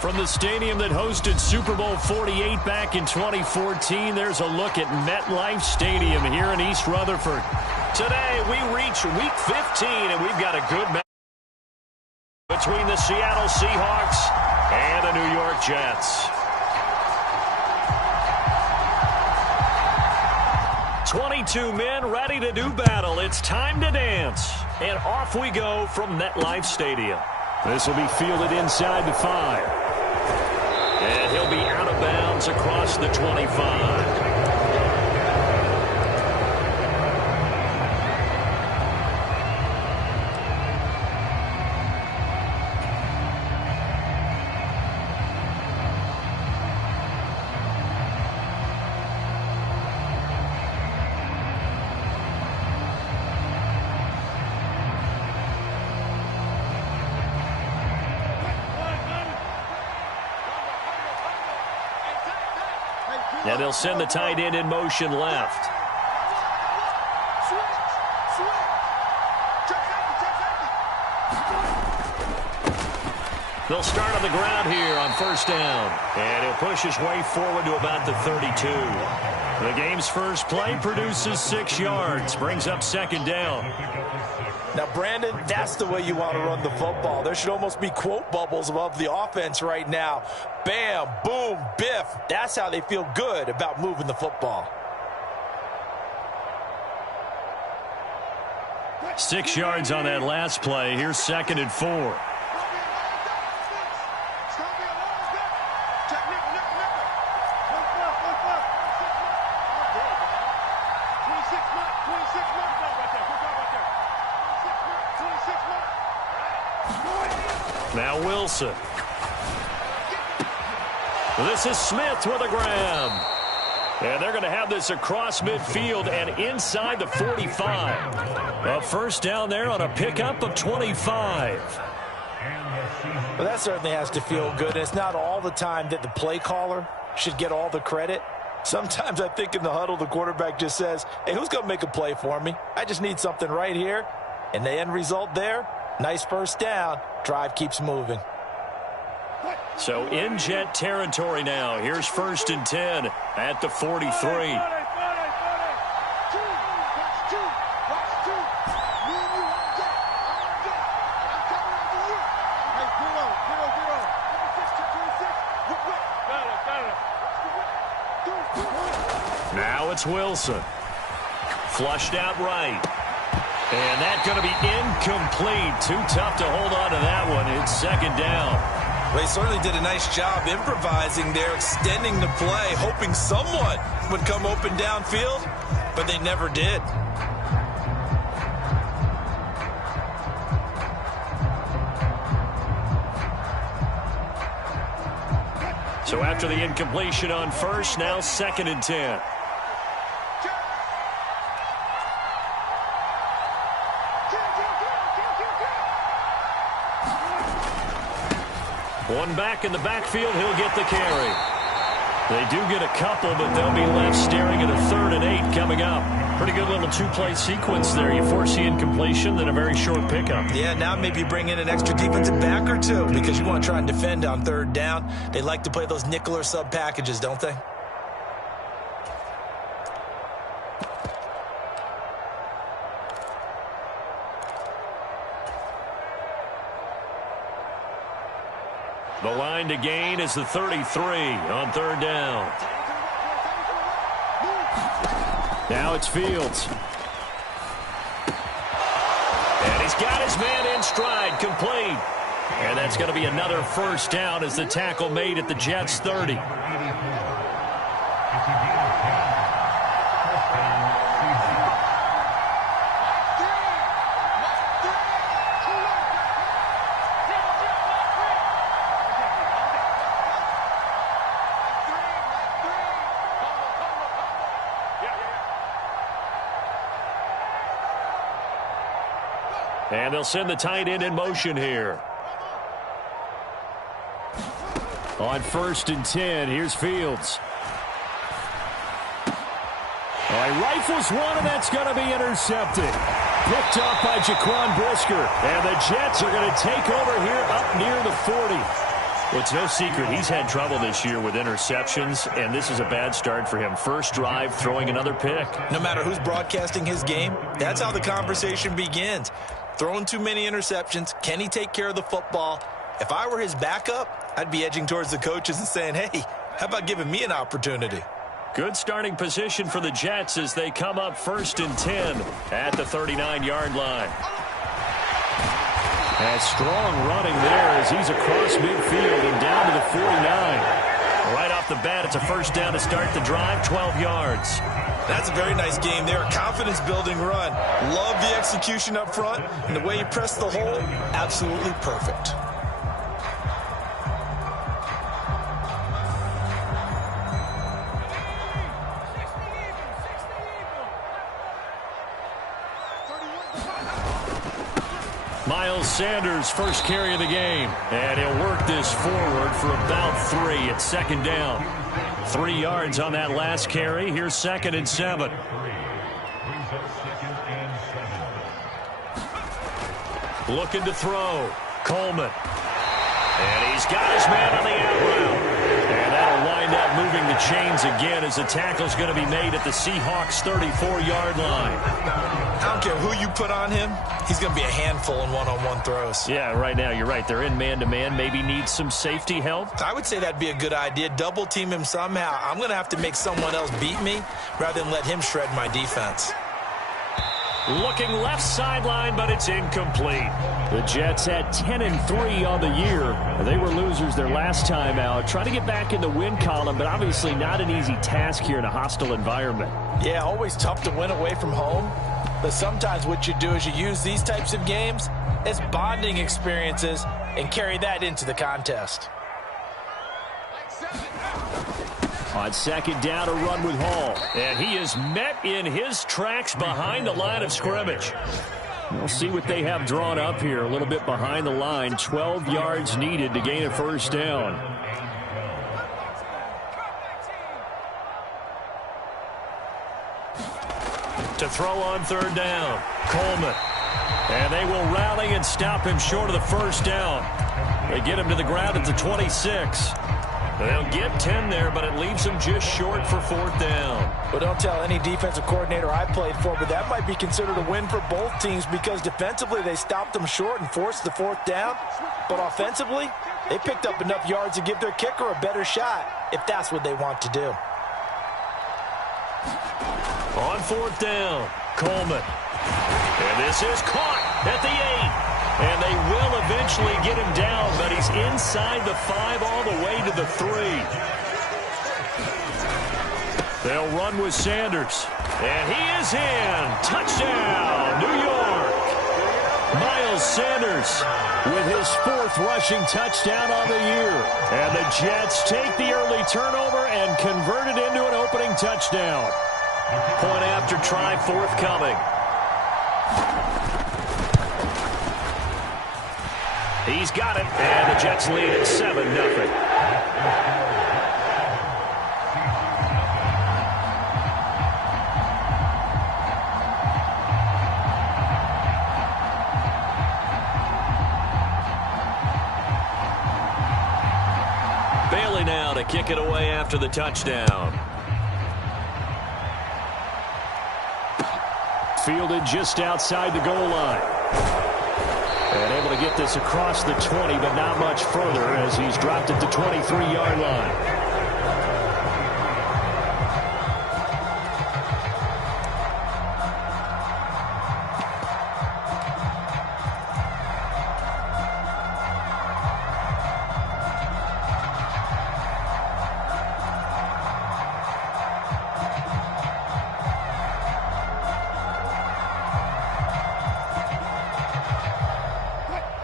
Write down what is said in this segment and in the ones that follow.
From the stadium that hosted Super Bowl 48 back in 2014, there's a look at MetLife Stadium here in East Rutherford. Today, we reach Week 15, and we've got a good match between the Seattle Seahawks and the New York Jets. 22 men ready to do battle. It's time to dance. And off we go from MetLife Stadium. This will be fielded inside the 5. And he'll be out of bounds across the 25. And they'll send the tight end in motion left. They'll start on the ground here on first down. And he'll push his way forward to about the 32. The game's first play produces 6 yards. Brings up second down. Now, Brandon, that's the way you want to run the football. There should almost be quote bubbles above the offense right now. Bam, boom, biff. That's how they feel good about moving the football. 6 yards on that last play. Here's second and 4. Now Wilson. This is Smith with a grab. And they're going to have this across midfield and inside the 45. A first down there on a pickup of 25. Well, that certainly has to feel good. It's not all the time that the play caller should get all the credit. Sometimes I think in the huddle, the quarterback just says, hey, who's going to make a play for me? I just need something right here. And the end result there, nice first down. Drive keeps moving. So in Jet territory now. Here's first and 10 at the 43. Now it's Wilson. Flushed out right. And that's going to be incomplete. Too tough to hold on to that one. It's second down. They certainly did a nice job improvising there, extending the play, hoping someone would come open downfield, but they never did. So after the incompletion on first, now second and 10. One back in the backfield, he'll get the carry. They do get a couple, but they'll be left staring at a 3rd and 8 coming up. Pretty good little 2-play sequence there. You force the incompletion, then a very short pickup. Yeah, now maybe bring in an extra defensive back or two because you want to try and defend on 3rd down. They like to play those nickel or sub packages, don't they? The line to gain is the 33 on 3rd down. Now it's Fields. And he's got his man in stride, complete. And that's going to be another first down as the tackle made at the Jets' 30. And they'll send the tight end in motion here. On 1st and 10, here's Fields. All right, rifles one, and that's going to be intercepted. Picked up by Jaquan Brisker. And the Jets are going to take over here up near the 40. Well, it's no secret he's had trouble this year with interceptions, and this is a bad start for him. First drive, throwing another pick. No matter who's broadcasting his game, that's how the conversation begins. Throwing too many interceptions. Can he take care of the football? If I were his backup, I'd be edging towards the coaches and saying, hey, how about giving me an opportunity? Good starting position for the Jets as they come up 1st and 10 at the 39-yard line. And strong running there as he's across midfield and down to the 49. Right off the bat, it's a first down to start the drive, 12 yards. That's a very nice game there. A confidence-building run. Love the execution up front, and the way he pressed the hole, absolutely perfect. Miles Sanders, first carry of the game. And he'll work this forward for about 3 at 2nd down. 3 yards on that last carry. Here's 2nd and 7. Looking to throw. Coleman. And he's got his man on the out route. And that'll wind up moving the chains again as the tackle's going to be made at the Seahawks' 34-yard line. I don't care who you put on him, he's going to be a handful in one-on-one throws. Yeah, right now, you're right. They're in man-to-man. Maybe need some safety help. I would say that'd be a good idea. Double team him somehow. I'm going to have to make someone else beat me rather than let him shred my defense. Looking left sideline, but it's incomplete. The Jets had 10-3 on the year. They were losers their last time out. Trying to get back in the win column, but obviously not an easy task here in a hostile environment. Yeah, always tough to win away from home. But sometimes what you do is you use these types of games as bonding experiences and carry that into the contest. On 2nd down, a run with Hall. And he is met in his tracks behind the line of scrimmage. We'll see what they have drawn up here. A little bit behind the line. 12 yards needed to gain a first down. To throw on 3rd down. Coleman. And they will rally and stop him short of the first down. They get him to the ground at the 26. They'll get 10 there, but it leaves them just short for 4th down. Well, don't tell any defensive coordinator I played for, but that might be considered a win for both teams because defensively they stopped them short and forced the 4th down. But offensively, they picked up enough yards to give their kicker a better shot if that's what they want to do. On 4th down, Coleman. And this is caught at the 8. And they will eventually get him down, but he's inside the 5 all the way to the 3. They'll run with Sanders. And he is in. Touchdown, New York. Miles Sanders with his 4th rushing touchdown on the year. And the Jets take the early turnover and convert it into an opening touchdown. Point after try forthcoming. He's got it, and the Jets lead at 7-0. Bailey now to kick it away after the touchdown. Fielded just outside the goal line. And able to get this across the 20, but not much further as he's dropped at the 23-yard line.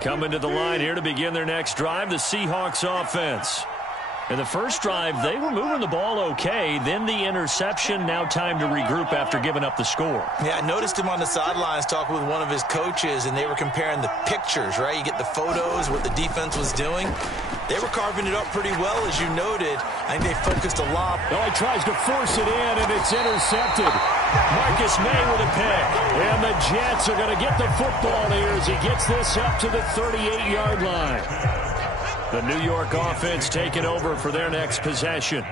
Coming to the line here to begin their next drive, the Seahawks offense. In the first drive, they were moving the ball okay. Then the interception. Now time to regroup after giving up the score. Yeah, I noticed him on the sidelines talking with one of his coaches, and they were comparing the pictures, right? You get the photos, what the defense was doing. They were carving it up pretty well, as you noted. I think they focused a lot. Oh, he tries to force it in, and it's intercepted. Marcus May with a pick. And the Jets are going to get the football here as he gets this up to the 38-yard line. The New York offense taking over for their next possession.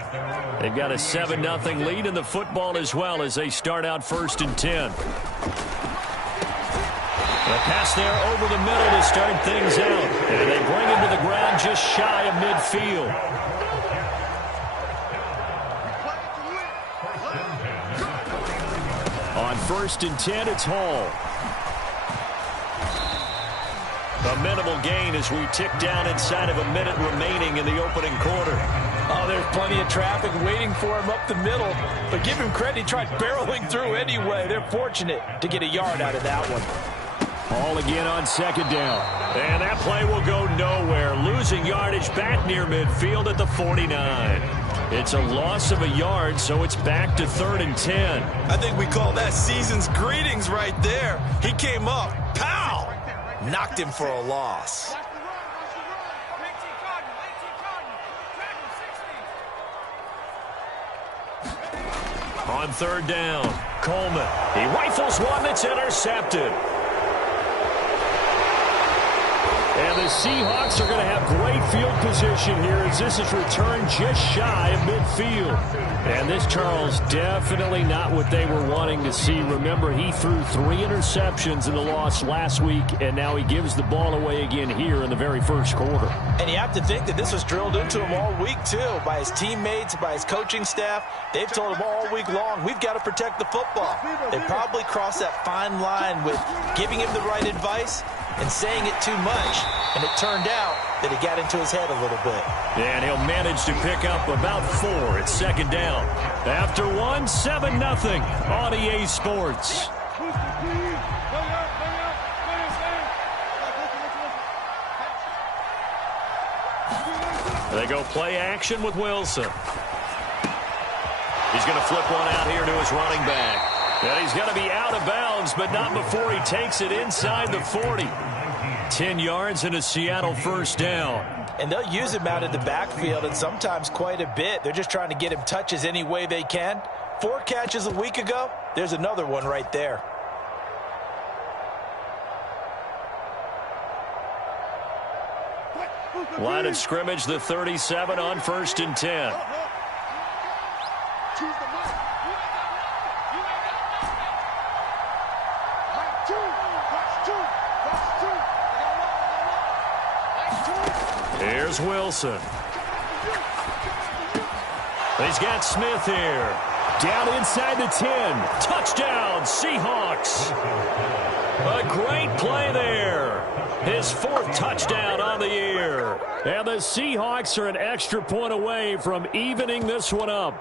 They've got a 7-0 lead in the football as well as they start out 1st and 10. The pass there over the middle to start things out. And they bring him to the ground just shy of midfield. On 1st and 10, it's Hall. A minimal gain as we tick down inside of a minute remaining in the opening quarter. Oh, there's plenty of traffic waiting for him up the middle. But give him credit, he tried barreling through anyway. They're fortunate to get a yard out of that one. Ball again on 2nd down. And that play will go nowhere. Losing yardage back near midfield at the 49. It's a loss of a yard, so it's back to 3rd and 10. I think we call that season's greetings right there. He came up, pow! Knocked him for a loss. On 3rd down, Coleman. He rifles one that's intercepted. And the Seahawks are going to have great field position here as this is returned just shy of midfield. And this, Charles, definitely not what they were wanting to see. Remember, he threw 3 interceptions in the loss last week, and now he gives the ball away again here in the very first quarter. And you have to think that this was drilled into him all week, too, by his teammates, by his coaching staff. They've told him all week long, we've got to protect the football. They probably crossed that fine line with giving him the right advice and saying it too much, and it turned out that it got into his head a little bit. And he'll manage to pick up about 4 at 2nd down. After 1, 7-0 on EA Sports. They go play action with Wilson. He's going to flip one out here to his running back. And he's going to be out of bounds, but not before he takes it inside the 40. 10 yards and a Seattle 1st down. And they'll use him out in the backfield, and sometimes quite a bit. They're just trying to get him touches any way they can. 4 catches a week ago. There's another one right there. Line of scrimmage, the 37 on 1st and 10. Here's Wilson. He's got Smith here. Down inside the 10. Touchdown, Seahawks. A great play there. His 4th touchdown on the year. And the Seahawks are an extra point away from evening this one up.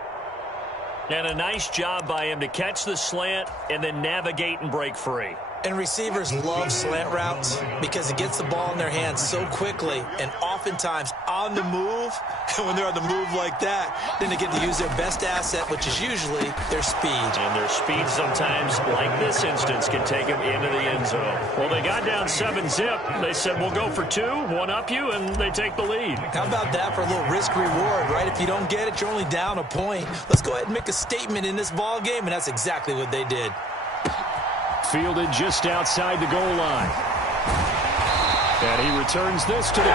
And a nice job by him to catch the slant and then navigate and break free. And receivers love slant routes because it gets the ball in their hands so quickly and oftentimes on the move. And when they're on the move like that, then they get to use their best asset, which is usually their speed. And their speed sometimes, like this instance, can take them into the end zone. Well, they got down 7-zip. They said, we'll go for 2, one up you, and they take the lead. How about that for a little risk-reward, right? If you don't get it, you're only down a point. Let's go ahead and make a statement in this ball game, and that's exactly what they did. Fielded just outside the goal line. And he returns this to the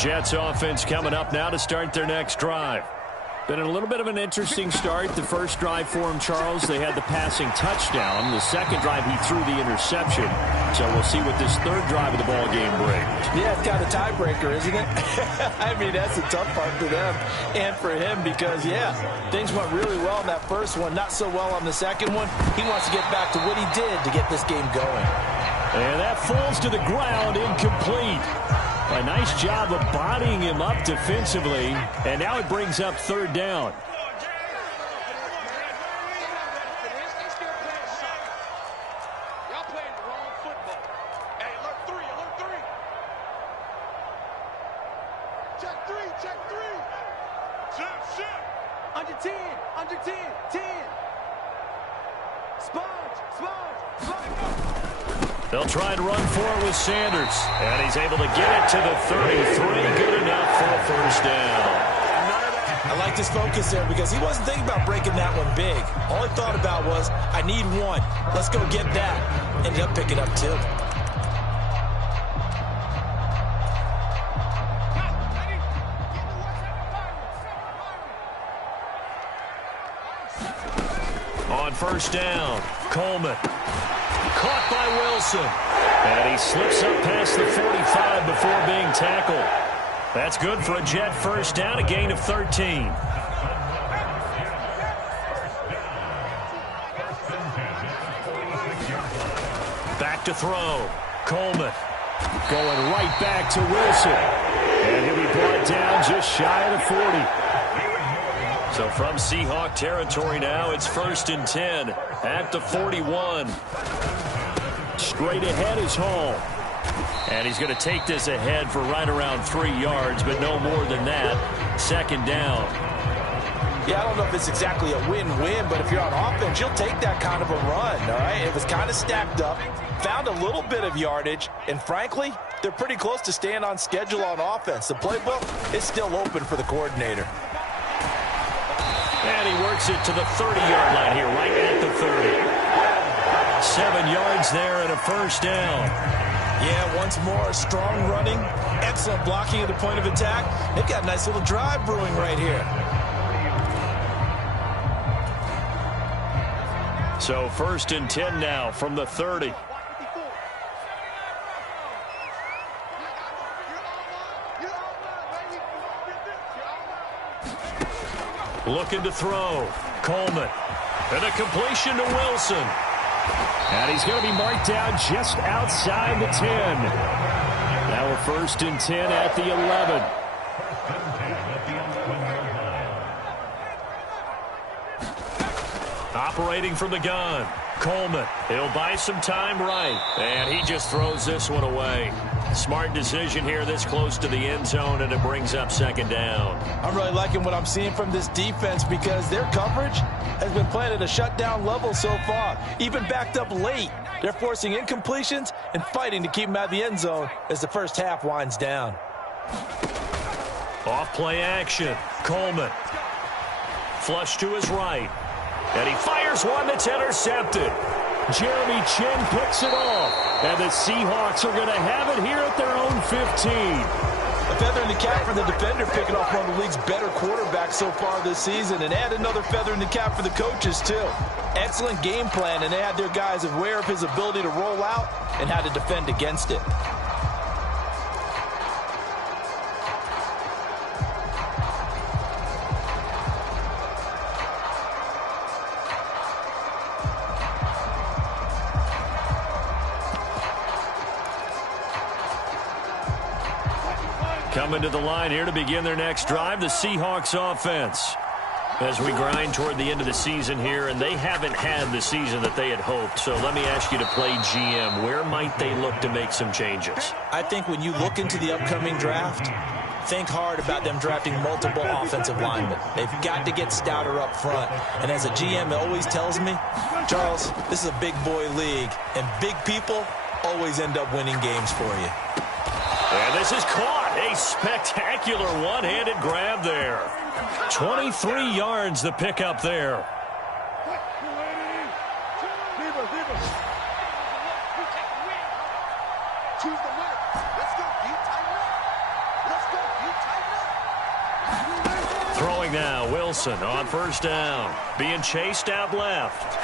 22. Jets offense coming up now to start their next drive. Been a little bit of an interesting start. The first drive for him, Charles, they had the passing touchdown. The second drive, he threw the interception. So we'll see what this 3rd drive of the ball game brings. Yeah, it's kind of a tiebreaker, isn't it? I mean, that's the tough part for them and for him because, yeah, things went really well in that first one, not so well on the second one. He wants to get back to what he did to get this game going. And that falls to the ground, incomplete. A nice job of bodying him up defensively, and now it brings up 3rd down. Under 10, 10. Sponge. They'll try and run for it with Sanders. And he's able to get it to the 33. Good enough for a 1st down. None of that I liked his focus there because he wasn't thinking about breaking that one big. All he thought about was, I need one. Let's go get that. Ended up picking up two. On first down, Coleman. Caught by Wilson. And he slips up past the 45 before being tackled. That's good for a Jet first down, a gain of 13. Back to throw. Coleman going right back to Wilson. And he'll be brought down just shy of the 40. So from Seahawk territory now, it's 1st and 10 at the 41. Straight ahead is Hall. And he's going to take this ahead for right around 3 yards, but no more than that. 2nd down. Yeah, I don't know if it's exactly a win-win, but if you're on offense, you'll take that kind of a run, all right? It was kind of stacked up, found a little bit of yardage, and frankly, they're pretty close to staying on schedule on offense. The playbook is still open for the coordinator. And he works it to the 30-yard line here, right at the 30. 7 yards there and a first down. Yeah, once more, strong running, excellent blocking at the point of attack. They've got a nice little drive brewing right here. So 1st and 10 now from the 30. Looking to throw. Coleman. And a completion to Wilson. And he's going to be marked down just outside the 10. Now a 1st and 10 at the 11. Operating from the gun. Coleman. He'll buy some time right. And he just throws this one away. Smart decision here this close to the end zone, and it brings up 2nd down. I'm really liking what I'm seeing from this defense because their coverage has been playing at a shutdown level so far. Even backed up late, they're forcing incompletions and fighting to keep them out of the end zone as the first half winds down. Off play action. Coleman. Flush to his right. And he fires one that's intercepted. Jeremy Chin picks it off. And the Seahawks are going to have it here at their own 15. A feather in the cap for the defender, picking off one of the league's better quarterbacks so far this season. And add another feather in the cap for the coaches, too. Excellent game plan, and they had their guys aware of his ability to roll out and how to defend against it. Coming to the line here to begin their next drive, the Seahawks offense. As we grind toward the end of the season here, and they haven't had the season that they had hoped. So let me ask you to play GM. Where might they look to make some changes? I think when you look into the upcoming draft, think hard about them drafting multiple offensive linemen. They've got to get stouter up front. And as a GM, it always tells me, Charles, this is a big boy league, and big people always end up winning games for you. And this is caught. A spectacular one-handed grab there. 23 yards the pickup there. Throwing now, Wilson on first down. Being chased out left.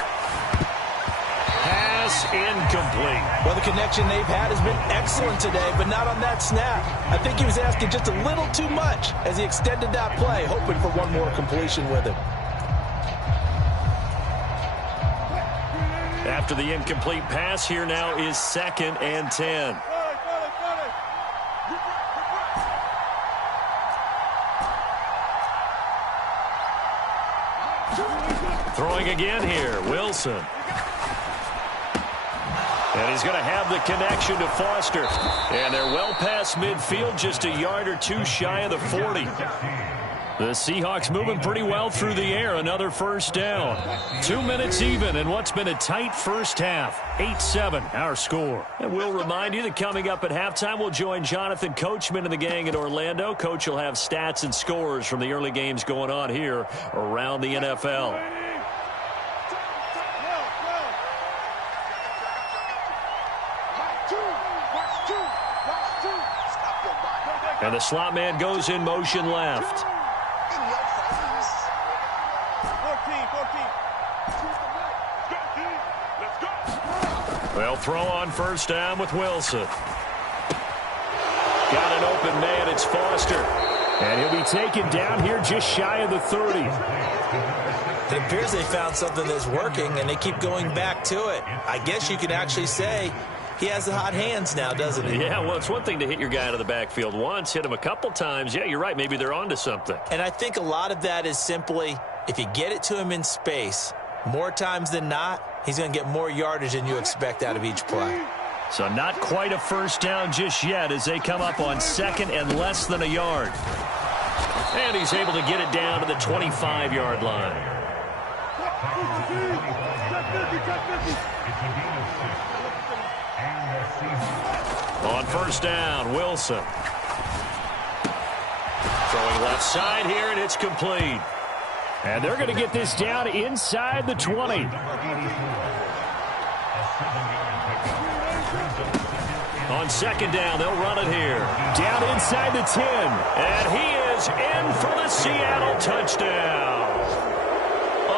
Pass incomplete. Well, the connection they've had has been excellent today, but not on that snap. I think he was asking just a little too much as he extended that play, hoping for one more completion with him. After the incomplete pass, here now is 2nd and 10. Throwing again here, Wilson. And he's going to have the connection to Foster. And they're well past midfield, just a yard or two shy of the 40. The Seahawks moving pretty well through the air. Another first down. 2 minutes even in what's been a tight first half. 8-7 our score. And we'll remind you that coming up at halftime, we'll join Jonathan Coachman and the gang in Orlando. Coach will have stats and scores from the early games going on here around the NFL. And the slot man goes in motion left. They'll throw on first down with Wilson. Got an open man. It's Foster. And he'll be taken down here just shy of the 30. It appears they found something that's working, and they keep going back to it. I guess you could actually say he has the hot hands now, doesn't he? Yeah, well, it's one thing to hit your guy out of the backfield once, hit him a couple times. Yeah, you're right. Maybe they're onto something. And I think a lot of that is simply if you get it to him in space, more times than not, he's going to get more yardage than you expect out of each play. So not quite a first down just yet as they come up on second and less than a yard. And he's able to get it down to the 25-yard line. On first down, Wilson. Throwing left side here, and it's complete. And they're going to get this down inside the 20. On second down, they'll run it here. Down inside the 10. And he is in for the Seattle touchdown.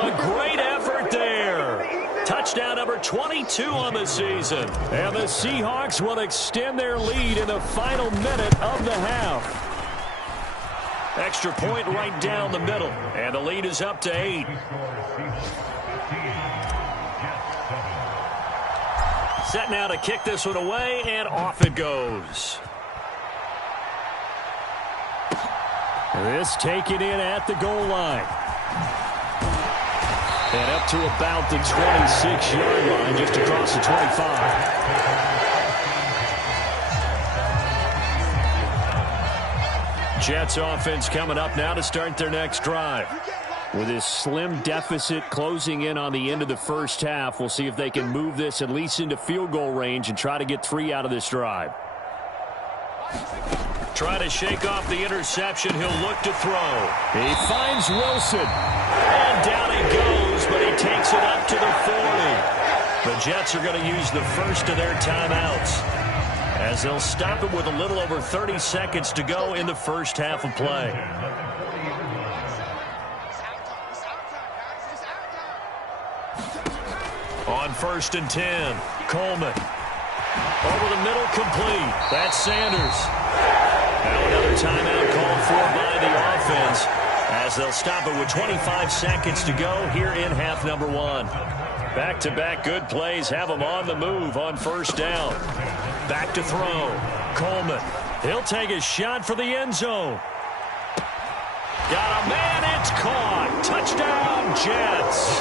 A great effort there. Touchdown number 22 on the season. And the Seahawks will extend their lead in the final minute of the half. Extra point right down the middle. And the lead is up to 8. Set now to kick this one away, and off it goes. This taken in at the goal line. And up to about the 26-yard line, just across the 25. Jets offense coming up now to start their next drive. With this slim deficit closing in on the end of the first half, we'll see if they can move this at least into field goal range and try to get 3 out of this drive. Try to shake off the interception. He'll look to throw. He finds Wilson. And down he goes, but he takes it up to the 40. The Jets are going to use the first of their timeouts, as they'll stop it with a little over 30 seconds to go in the first half of play. On first and 10, Coleman. Over the middle, complete. That's Sanders. Now another timeout called for by the offense, as they'll stop it with 25 seconds to go here in half number 1. Back-to-back good plays have them on the move on first down. Back to throw. Coleman. He'll take a shot for the end zone. Got a man. It's caught. Touchdown, Jets.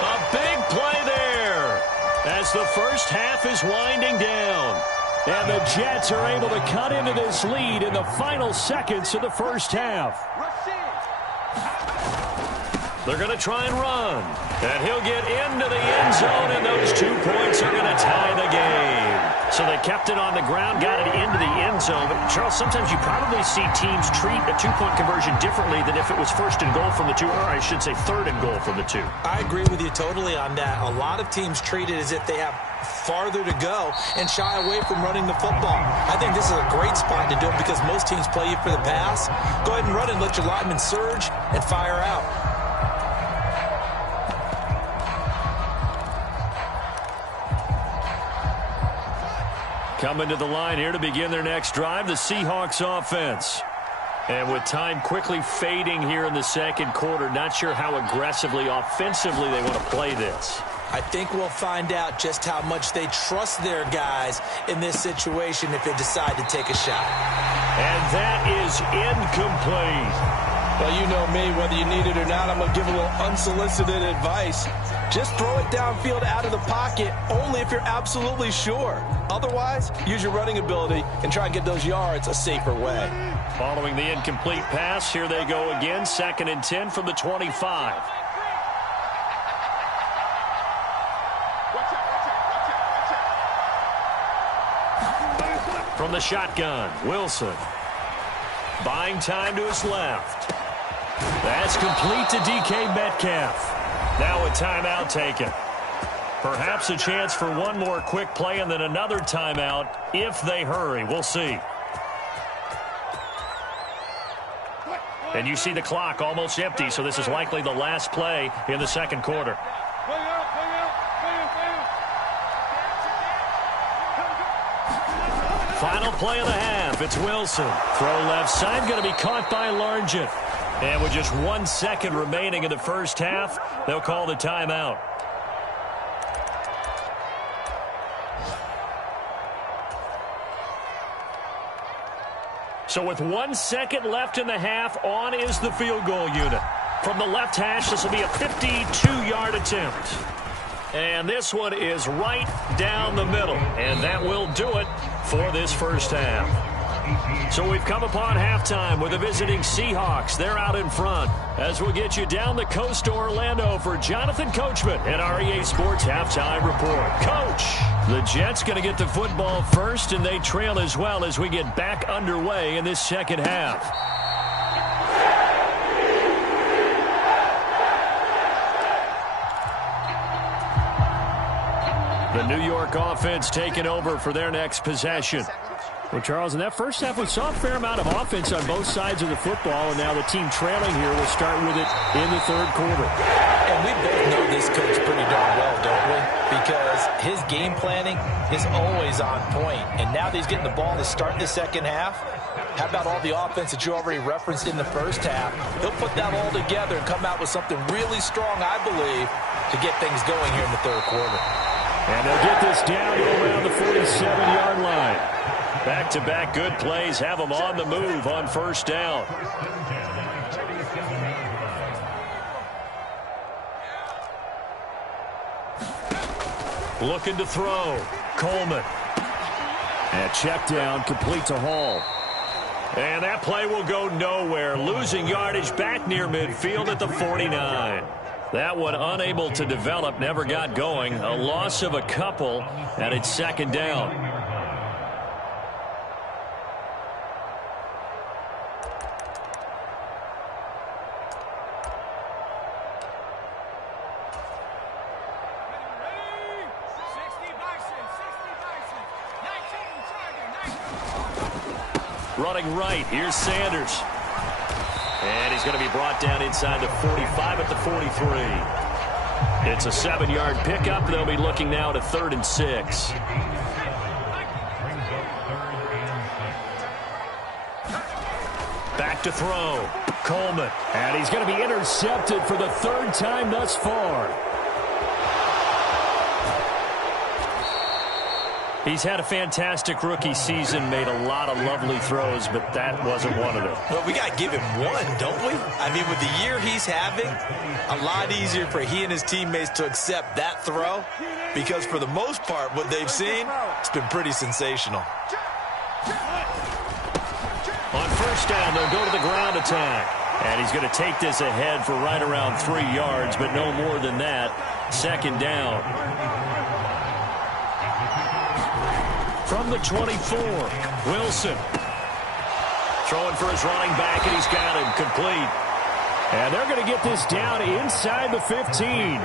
A big play there as the first half is winding down. And the Jets are able to cut into this lead in the final seconds of the first half. They're going to try and run. And he'll get into the end zone, and those 2 points are going to tie the game. So they kept it on the ground, got it into the end zone. But, Charles, sometimes you probably see teams treat a 2-point conversion differently than if it was first and goal from the 2, or I should say third and goal from the 2. I agree with you totally on that. A lot of teams treat it as if they have farther to go and shy away from running the football. I think this is a great spot to do it because most teams play you for the pass. Go ahead and run and let your linemen surge and fire out. Coming to the line here to begin their next drive, the Seahawks offense. And with time quickly fading here in the second quarter, not sure how aggressively, offensively they want to play this. I think we'll find out just how much they trust their guys in this situation if they decide to take a shot. And that is incomplete. Well, you know me, whether you need it or not, I'm going to give a little unsolicited advice. Just throw it downfield out of the pocket, only if you're absolutely sure. Otherwise, use your running ability and try and get those yards a safer way. Following the incomplete pass, here they go again, 2nd and 10 from the 25. From the shotgun, Wilson. Buying time to his left. That's complete to DK Metcalf. Now a timeout taken. Perhaps a chance for one more quick play and then another timeout if they hurry. We'll see. And you see the clock almost empty, so this is likely the last play in the second quarter. Final play of the half. It's Wilson. Throw left side, going to be caught by Largent. And with just 1 second remaining in the first half, they'll call the timeout. So with 1 second left in the half, on is the field goal unit. From the left hash, this will be a 52-yard attempt. And this one is right down the middle. And that will do it for this first half. So we've come upon halftime with the visiting Seahawks. They're out in front. As we'll get you down the coast to Orlando for Jonathan Coachman and our EA Sports Halftime Report. Coach, the Jets going to get the football first, and they trail as well as we get back underway in this second half. The New York offense taking over for their next possession. Well, Charles, in that first half, we saw a fair amount of offense on both sides of the football, and now the team trailing here will start with it in the third quarter. And we both know this coach pretty darn well, don't we? Because his game planning is always on point. And now that he's getting the ball to start the second half, how about all the offense that you already referenced in the first half? He'll put that all together and come out with something really strong, I believe, to get things going here in the third quarter. And they'll get this down to around the 47-yard line. Back-to-back good plays have them on the move on first down. Looking to throw. Coleman. And check down, complete to Hall. And that play will go nowhere. Losing yardage back near midfield at the 49. That one unable to develop, never got going. A loss of a couple, and it's second down. Running right, here's Sanders. And he's going to be brought down inside the 45 at the 43. It's a 7-yard pickup. They'll be looking now to 3rd and 6. Back to throw. Coleman. And he's going to be intercepted for the 3rd time thus far. He's had a fantastic rookie season, made a lot of lovely throws, but that wasn't one of them. Well, we got to give him one, don't we? I mean, with the year he's having, a lot easier for he and his teammates to accept that throw, because for the most part, what they've seen, it's been pretty sensational. On first down, they'll go to the ground attack. And he's going to take this ahead for right around 3 yards, but no more than that. Second down. From the 24, Wilson. Throwing for his running back, and he's got him complete. And they're going to get this down inside the 15.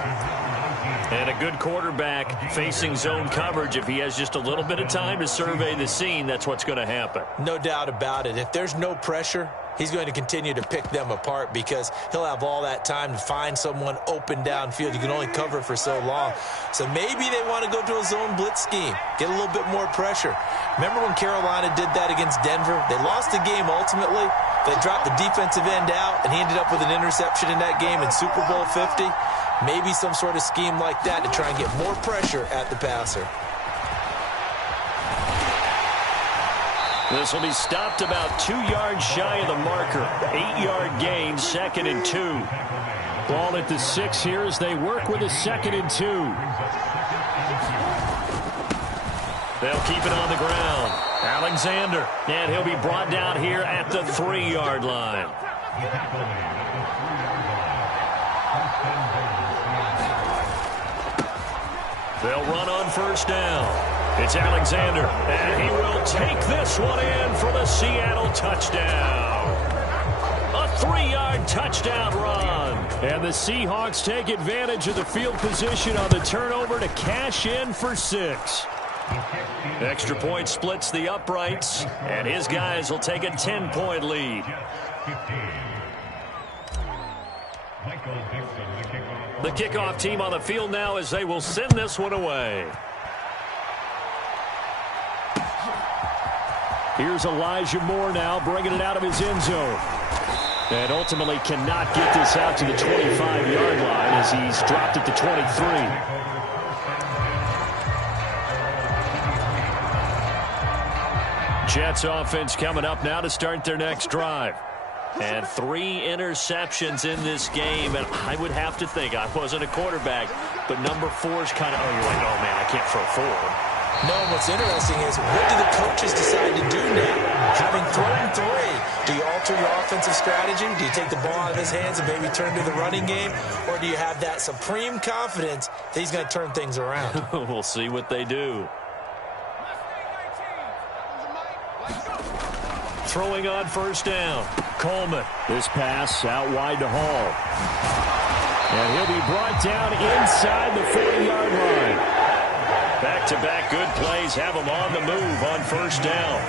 And a good quarterback facing zone coverage. If he has just a little bit of time to survey the scene, that's what's going to happen. No doubt about it. If there's no pressure, he's going to continue to pick them apart because he'll have all that time to find someone open downfield. You can only cover for so long. So maybe they want to go to a zone blitz scheme, get a little bit more pressure. Remember when Carolina did that against Denver? They lost the game ultimately. They dropped the defensive end out, and he ended up with an interception in that game in Super Bowl 50. Maybe some sort of scheme like that to try and get more pressure at the passer. This will be stopped about 2 yards shy of the marker. 8-yard gain, 2nd and 2. Ball at the 6 here as they work with a 2nd and 2. They'll keep it on the ground. Alexander, and he'll be brought down here at the 3-yard line. They'll run on 1st down. It's Alexander, and he will take this one in for the Seattle touchdown. A 3-yard touchdown run. And the Seahawks take advantage of the field position on the turnover to cash in for 6. Extra point splits the uprights, and his guys will take a 10-point lead. The kickoff team on the field now as they will send this one away. Here's Elijah Moore now bringing it out of his end zone. And ultimately cannot get this out to the 25-yard line as he's dropped at the 23. Jets offense coming up now to start their next drive. And 3 interceptions in this game, and I would have to think, I wasn't a quarterback, but number 4 is kind of, oh, you're like, oh, man, I can't throw 4. No, and what's interesting is, what do the coaches decide to do now? Having thrown 3, do you alter your offensive strategy? Do you take the ball out of his hands and maybe turn to the running game? Or do you have that supreme confidence that he's going to turn things around? We'll see what they do. Throwing on 1st down. Coleman. This pass out wide to Hall. And he'll be brought down inside the 40-yard line. Back-to-back good plays have him on the move on 1st down.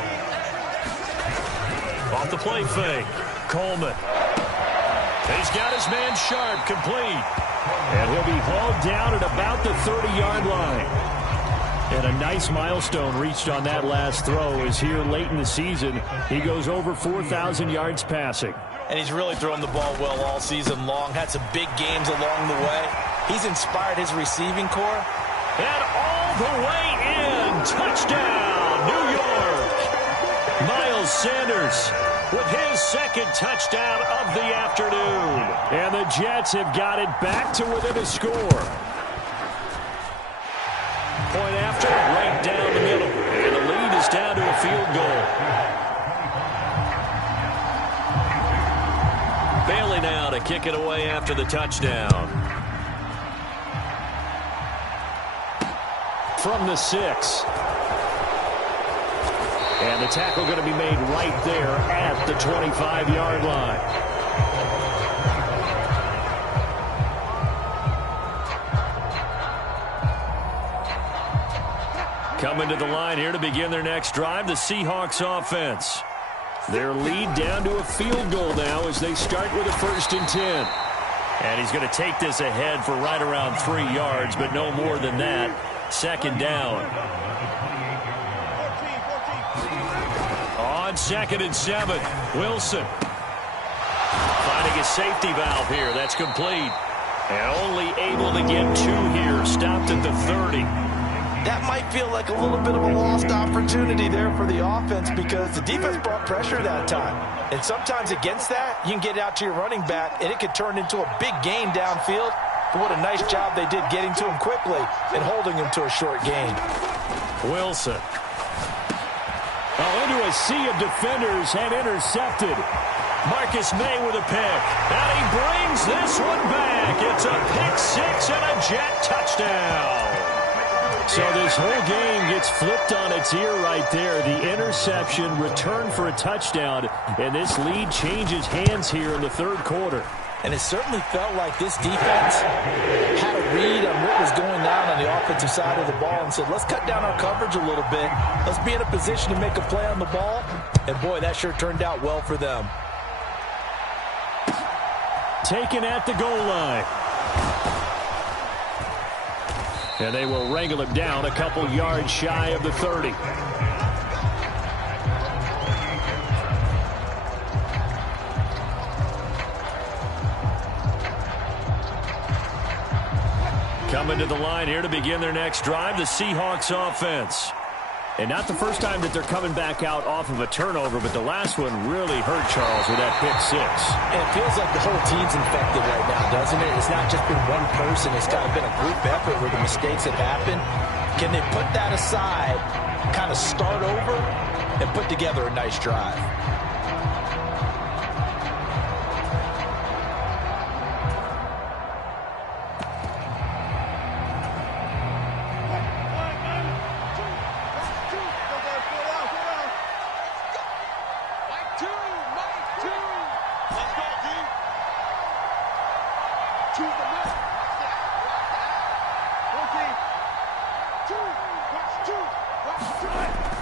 Off the play fake. Coleman. He's got his man Sharp complete. And he'll be hauled down at about the 30-yard line. And a nice milestone reached on that last throw as here late in the season, he goes over 4,000 yards passing. And he's really thrown the ball well all season long. Had some big games along the way. He's inspired his receiving corps. And all the way in. Touchdown, New York. Miles Sanders with his 2nd touchdown of the afternoon. And the Jets have got it back to within a score. Point after, right down the middle. And the lead is down to a field goal. Bailey now to kick it away after the touchdown. From the 6. And the tackle going to be made right there at the 25-yard line. Coming to the line here to begin their next drive, the Seahawks offense. Their lead down to a field goal now as they start with a 1st and 10. And he's going to take this ahead for right around 3 yards, but no more than that. 2nd down. On 2nd and 7, Wilson. Finding a safety valve here. That's complete. And only able to get 2 here. Stopped at the 30. That might feel like a little bit of a lost opportunity there for the offense because the defense brought pressure that time. And sometimes against that, you can get out to your running back, and it could turn into a big gain downfield. But what a nice job they did getting to him quickly and holding him to a short gain. Wilson. Oh, into a sea of defenders and intercepted. Marcus May with a pick. And he brings this one back. It's a pick 6 and a Jet touchdown. So this whole game gets flipped on its ear right there. The interception, return for a touchdown, and this lead changes hands here in the 3rd quarter. And it certainly felt like this defense had a read on what was going on the offensive side of the ball and said, let's cut down our coverage a little bit. Let's be in a position to make a play on the ball. And, boy, that sure turned out well for them. Taken at the goal line. And they will wrangle him down a couple yards shy of the 30. Coming to the line here to begin their next drive, the Seahawks offense. And not the first time that they're coming back out off of a turnover, but the last one really hurt Charles with that pick six. And it feels like the whole team's infected right now, doesn't it? It's not just been one person. It's kind of been a group effort where the mistakes have happened. Can they put that aside, kind of start over, and put together a nice drive?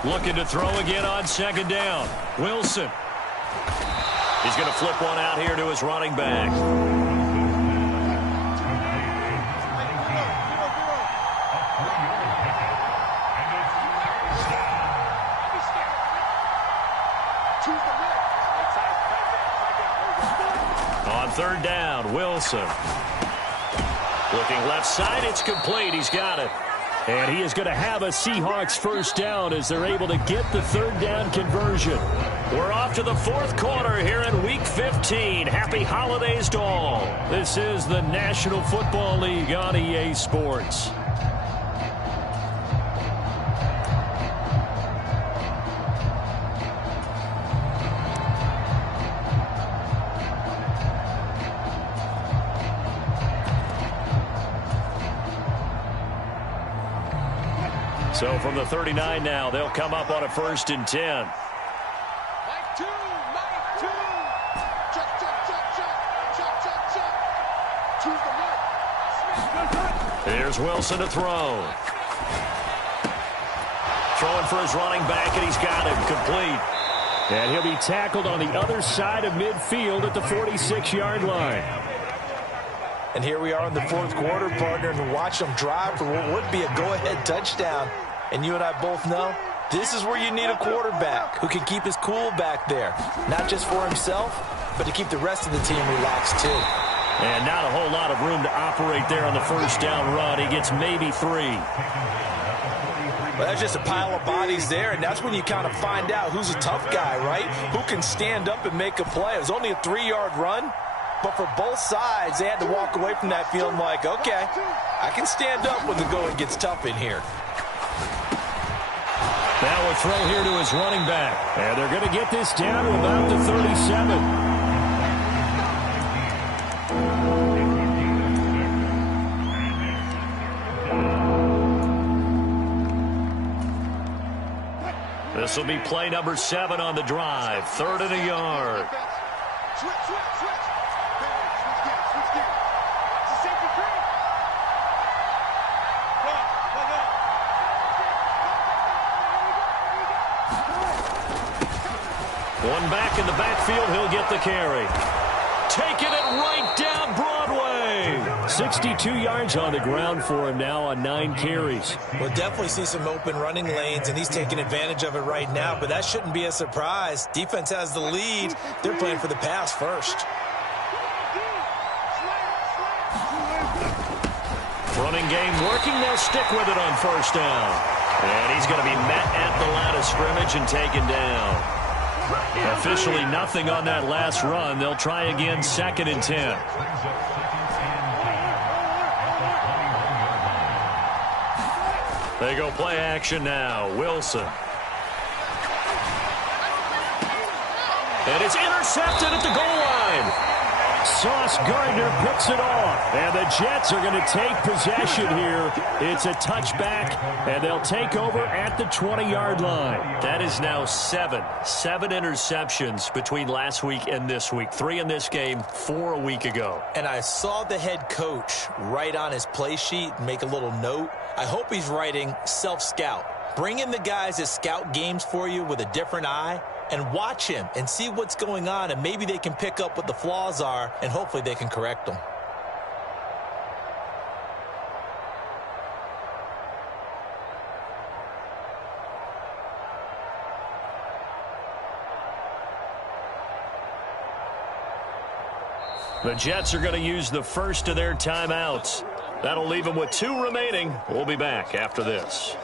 Looking to throw again on second down. Wilson. He's going to flip one out here to his running back. On third down, Wilson. Looking left side, it's complete. He's got it. And he is going to have a Seahawks first down as they're able to get the third down conversion. We're off to the fourth quarter here in Week 15. Happy holidays to all. This is the National Football League on EA Sports. So from the 39 now, they'll come up on a 1st and 10. Here's Wilson to throw. Throwing for his running back, and he's got him complete. And he'll be tackled on the other side of midfield at the 46-yard line. And here we are in the fourth quarter, partner, and watch them drive for what would be a go-ahead touchdown. And you and I both know this is where you need a quarterback who can keep his cool back there. Not just for himself, but to keep the rest of the team relaxed too. And not a whole lot of room to operate there on the first down run. He gets maybe 3. Well, that's just a pile of bodies there, and that's when you kind of find out who's a tough guy, right? Who can stand up and make a play. It was only a 3-yard run. But for both sides, they had to walk away from that feeling like, okay, I can stand up when the going gets tough in here. Now a throw here to his running back. And they're going to get this down to about the 37. This will be play number 7 on the drive. 3rd and a yard. One back in the backfield, he'll get the carry. Taking it right down Broadway. 62 yards on the ground for him now on 9 carries. We'll definitely see some open running lanes, and he's taking advantage of it right now, but that shouldn't be a surprise. Defense has the lead. They're playing for the pass first. Running game working. They'll stick with it on first down. And he's going to be met at the line of scrimmage and taken down. Officially nothing on that last run. They'll try again 2nd and 10. They go play action now. Wilson. And it's intercepted at the goal line. Sauce Gardner picks it off. And the Jets are going to take possession here. It's a touchback, and they'll take over at the 20-yard line. That is now 7 interceptions between last week and this week. 3 in this game, 4 a week ago. And I saw the head coach write on his play sheet, make a little note. I hope he's writing self-scout. Bring in the guys that scout games for you with a different eye and watch him and see what's going on, and maybe they can pick up what the flaws are, and hopefully they can correct them. The Jets are going to use the first of their timeouts. That'll leave them with 2 remaining. We'll be back after this.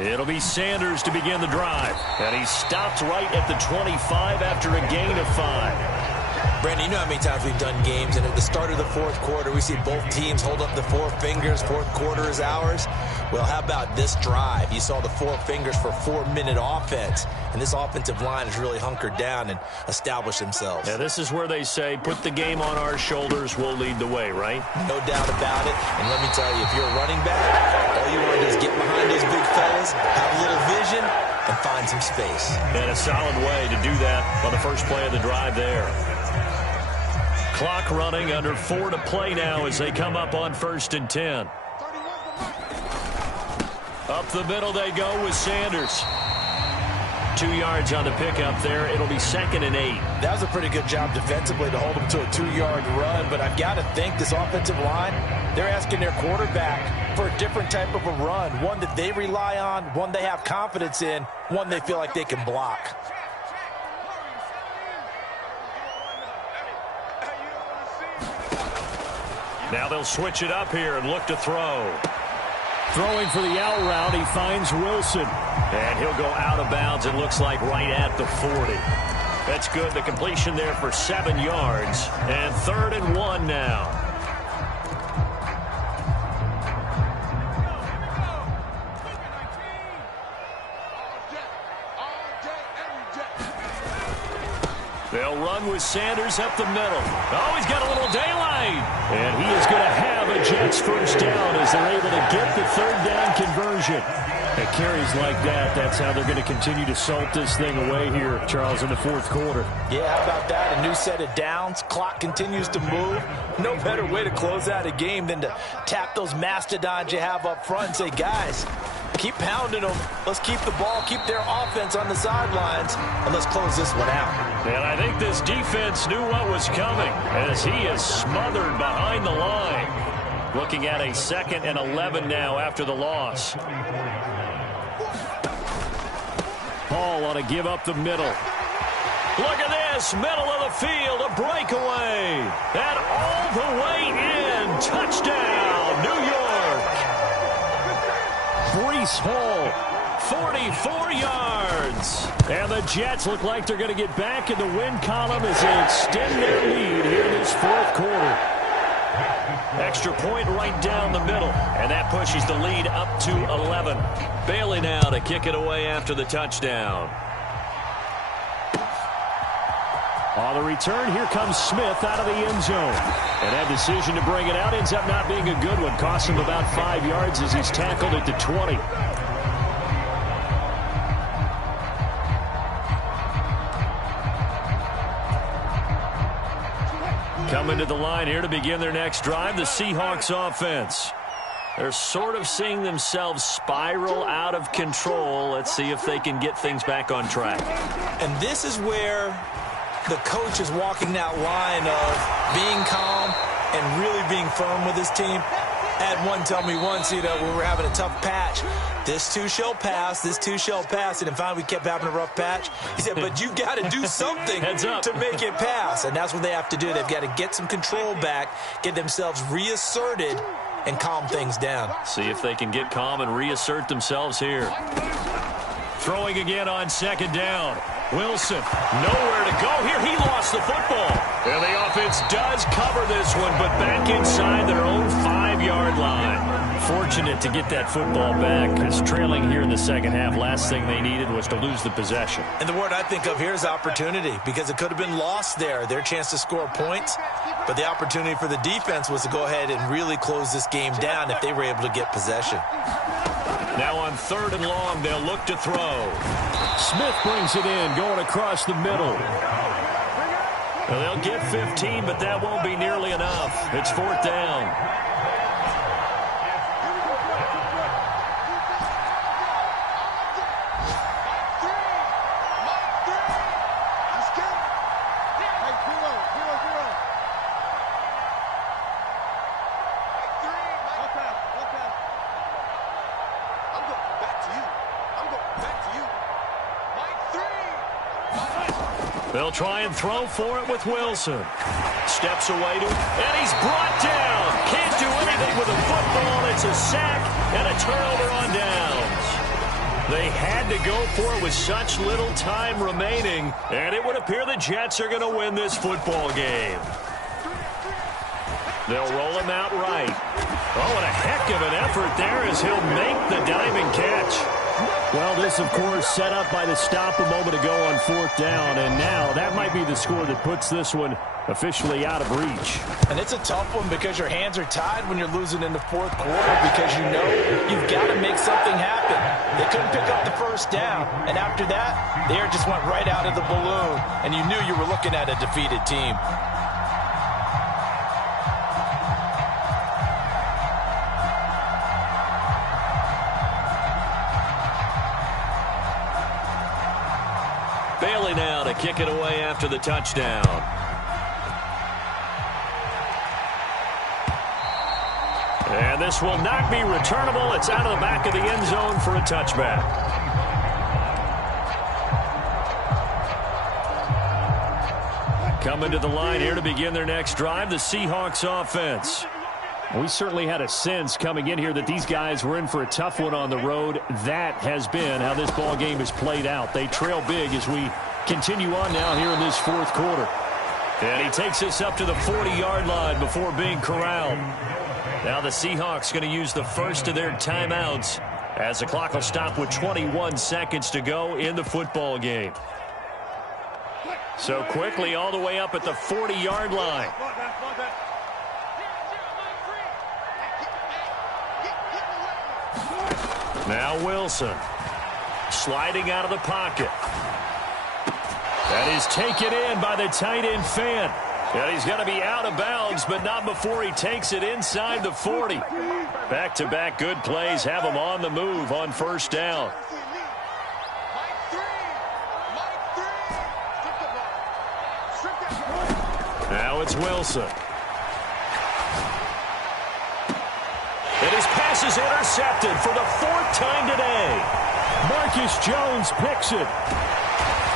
It'll be Sanders to begin the drive. And he stopped right at the 25 after a gain of 5. Brandon, you know how many times we've done games, and at the start of the fourth quarter, we see both teams hold up the four fingers, fourth quarter is ours. Well, how about this drive? You saw the four fingers for 4-minute offense, and this offensive line has really hunkered down and established themselves. Yeah, this is where they say, put the game on our shoulders, we'll lead the way, right? No doubt about it, and let me tell you, if you're a running back, all you want to do is get behind those big fellas, have a little vision, and find some space. And a solid way to do that on the first play of the drive there. Clock running, under 4 to play now as they come up on 1st and 10. Up the middle they go with Sanders. 2 yards on the pickup there. It'll be 2nd and 8. That was a pretty good job defensively to hold them to a 2-yard run, but I've got to think this offensive line, they're asking their quarterback for a different type of a run, one that they rely on, one they have confidence in, one they feel like they can block. Now they'll switch it up here and look to throw. Throwing for the out route, he finds Wilson. And he'll go out of bounds, it looks like right at the 40. That's good. The completion there for 7 yards. And 3rd and 1 now. They'll run with Sanders up the middle. Oh, he's got a little daylight. And he is going to have a Jets first down as they're able to get the 3rd down conversion. At carries like that, that's how they're going to continue to salt this thing away here, Charles, in the 4th quarter. Yeah, how about that? A new set of downs. Clock continues to move. No better way to close out a game than to tap those mastodons you have up front and say, guys, keep pounding them. Let's keep the ball, keep their offense on the sidelines, and let's close this one out. And I think this defense knew what was coming as he is smothered behind the line. Looking at a 2nd and 11 now after the loss. Paul on to give up the middle. Look at this, middle of the field, a breakaway. And all the way in, touchdown, New York. Breece Hall, 44 yards. And the Jets look like they're going to get back in the win column as they extend their lead here in this 4th quarter. Extra point right down the middle, and that pushes the lead up to 11. Bailey now to kick it away after the touchdown. On the return, here comes Smith out of the end zone. And that decision to bring it out ends up not being a good one. Costs him about 5 yards as he's tackled at the 20. Coming to the line here to begin their next drive, the Seahawks offense. They're sort of seeing themselves spiral out of control. Let's see if they can get things back on track. And this is where the coach is walking that line of being calm and really being firm with his team. I had one tell me once, when we were having a tough patch, this too shall pass, this too shall pass. And finally we kept having a rough patch. He said, but you got to do something to make it pass. And that's what they have to do. They've got to get some control back, get themselves reasserted, and calm things down. See if they can get calm and reassert themselves here. Throwing again on 2nd down. Wilson, nowhere to go here. He lost the football. And the offense does cover this one, but back inside their own 5-yard line. Fortunate to get that football back, because trailing here in the second half, last thing they needed was to lose the possession. And the word I think of here is opportunity, because it could have been lost there, their chance to score points. But the opportunity for the defense was to go ahead and really close this game down if they were able to get possession. Now on 3rd and long, they'll look to throw. Smith brings it in, going across the middle. Well, they'll get 15, but that won't be nearly enough. It's 4th down. They'll try and throw for it with Wilson. Steps away to it, and he's brought down. Can't do anything with a football. It's a sack and a turnover on downs. They had to go for it with such little time remaining, and it would appear the Jets are going to win this football game. They'll roll him out right. Oh, and a heck of an effort there as he'll make the diving catch. Well, this, of course, set up by the stop a moment ago on 4th down, and now that might be the score that puts this one officially out of reach. And it's a tough one because your hands are tied when you're losing in the 4th quarter because you know you've got to make something happen. They couldn't pick up the first down, and after that, the air just went right out of the balloon, and you knew you were looking at a defeated team. Bailey now to kick it away after the touchdown. And this will not be returnable. It's out of the back of the end zone for a touchback. Coming to the line here to begin their next drive, the Seahawks offense. We certainly had a sense coming in here that these guys were in for a tough one on the road. That has been how this ball game has played out. They trail big as we continue on now here in this 4th quarter. And he takes us up to the 40-yard line before being corralled. Now the Seahawks going to use the first of their timeouts as the clock will stop with 21 seconds to go in the football game. So quickly all the way up at the 40-yard line. Now Wilson sliding out of the pocket. That is taken in by the tight end Fan. And he's going to be out of bounds, but not before he takes it inside the 40. Back-to-back good plays have him on the move on 1st down. Now it's Wilson. And his pass is intercepted for the 4th time today. Marcus Jones picks it.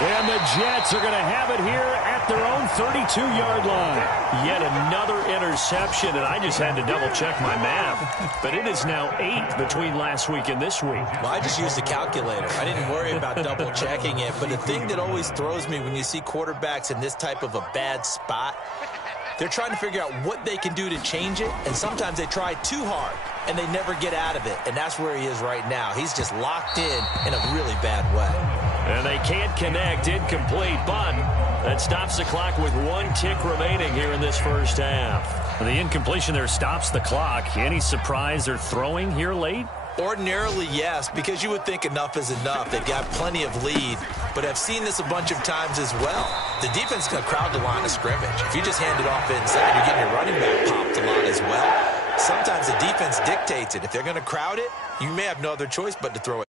And the Jets are going to have it here at their own 32-yard line. Yet another interception, and I just had to double-check my math. But it is now 8 between last week and this week. Well, I just used the calculator. I didn't worry about double-checking it. But the thing that always throws me when you see quarterbacks in this type of a bad spot, they're trying to figure out what they can do to change it, and sometimes they try too hard, and they never get out of it. And that's where he is right now. He's just locked in a really bad way. And they can't connect, incomplete, but that stops the clock with 1 tick remaining here in this 1st half. The incompletion there stops the clock. Any surprise they're throwing here late? Ordinarily, yes, because you would think enough is enough. They've got plenty of lead, but I've seen this a bunch of times as well. The defense can crowd the line of scrimmage. If you just hand it off inside, you're getting your running back popped a lot as well. Sometimes the defense dictates it. If they're going to crowd it, you may have no other choice but to throw it.